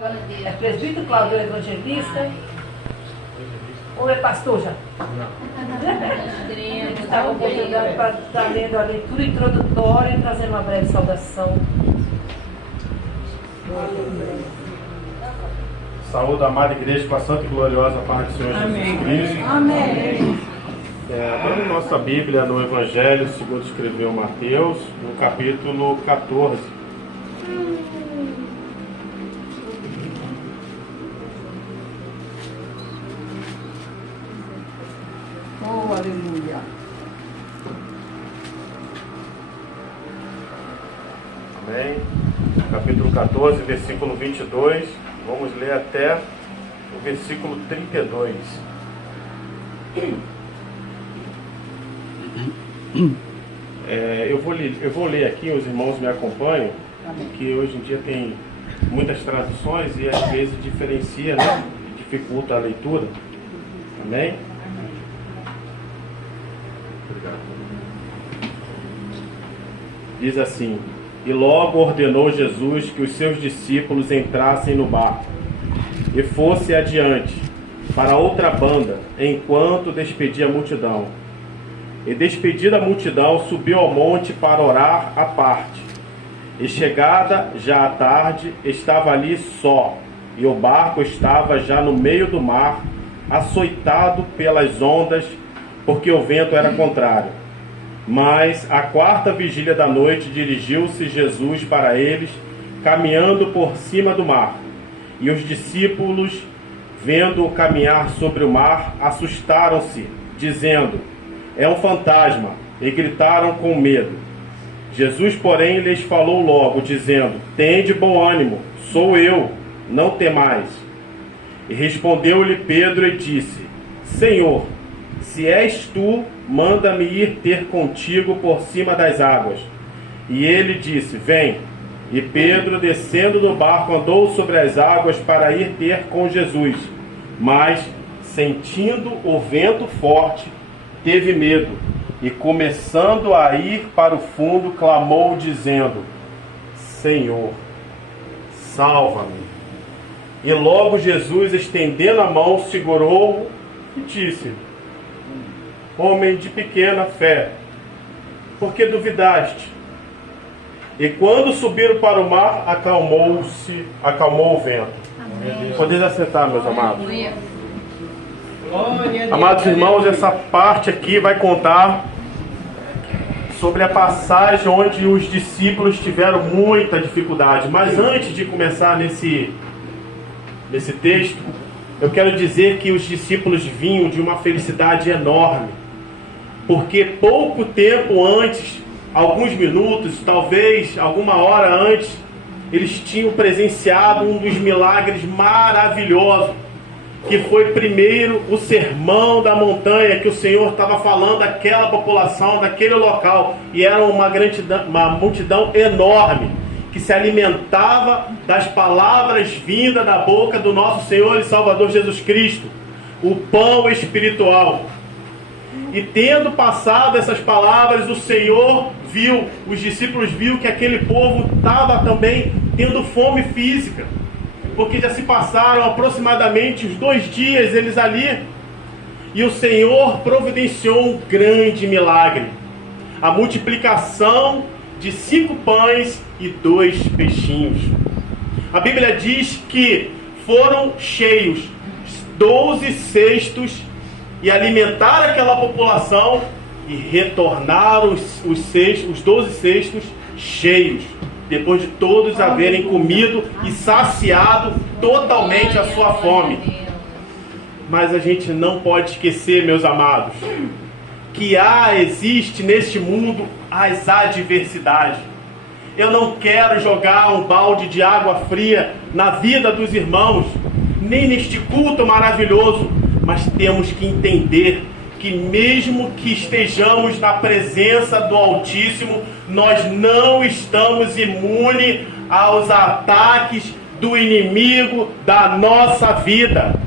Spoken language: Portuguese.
É presbítero Claudio Evangelista? Ou é pastor já? Não. Ele está com oportunidade para estar lendo a leitura introdutória e trazendo uma breve saudação. Saúde, amada igreja, com a santa e gloriosa paz do Senhor Jesus Cristo. Amém. Abrindo nossa Bíblia no Evangelho, segundo escreveu Mateus, no capítulo 14. Oh, aleluia. Amém? Capítulo 14, versículo 22. Vamos ler até o versículo 32. Eu vou ler aqui, os irmãos me acompanham, que hoje em dia tem muitas traduções e às vezes diferencia, né? Dificulta a leitura. Amém? Obrigado. Diz assim: E logo ordenou Jesus que os seus discípulos entrassem no barco e fosse adiante para outra banda, enquanto despedia a multidão. E despedida a multidão, subiu ao monte para orar à parte. E chegada já a tarde, estava ali só, e o barco estava já no meio do mar, açoitado pelas ondas, porque o vento era contrário. Mas à quarta vigília da noite dirigiu-se Jesus para eles, caminhando por cima do mar. E os discípulos, vendo-o caminhar sobre o mar, assustaram-se, dizendo: É um fantasma, e gritaram com medo. Jesus, porém, lhes falou logo, dizendo: Tende bom ânimo, sou eu, não temais. E respondeu-lhe Pedro e disse: Senhor, se és tu, manda-me ir ter contigo por cima das águas. E ele disse: Vem. E Pedro, descendo do barco, andou sobre as águas para ir ter com Jesus. Mas, sentindo o vento forte, teve medo, e começando a ir para o fundo, clamou, dizendo: Senhor, salva-me. E logo Jesus, estendendo a mão, segurou-o e disse: Homem de pequena fé, por que duvidaste? E quando subiram para o mar, acalmou o vento. Podeis assentar, meus amados. Amados irmãos, essa parte aqui vai contar sobre a passagem onde os discípulos tiveram muita dificuldade. Mas antes de começar nesse texto, eu quero dizer que os discípulos vinham de uma felicidade enorme. Porque pouco tempo antes, alguns minutos, talvez alguma hora antes, eles tinham presenciado um dos milagres maravilhosos, que foi primeiro o sermão da montanha, que o Senhor estava falando daquela população, daquele local, e era uma multidão enorme, que se alimentava das palavras vindas da boca do nosso Senhor e Salvador Jesus Cristo, o pão espiritual. E tendo passado essas palavras, o Senhor viu, os discípulos viu que aquele povo estava também tendo fome física, porque já se passaram aproximadamente os 2 dias eles ali, e o Senhor providenciou um grande milagre, a multiplicação de 5 pães e 2 peixinhos. A Bíblia diz que foram cheios 12 cestos e alimentaram aquela população, e retornaram os 12 cestos cheios, depois de todos haverem comido e saciado totalmente a sua fome. Mas a gente não pode esquecer, meus amados, que existe neste mundo as adversidades. Eu não quero jogar um balde de água fria na vida dos irmãos, nem neste culto maravilhoso, mas temos que entender que mesmo que estejamos na presença do Altíssimo, nós não estamos imunes aos ataques do inimigo da nossa vida.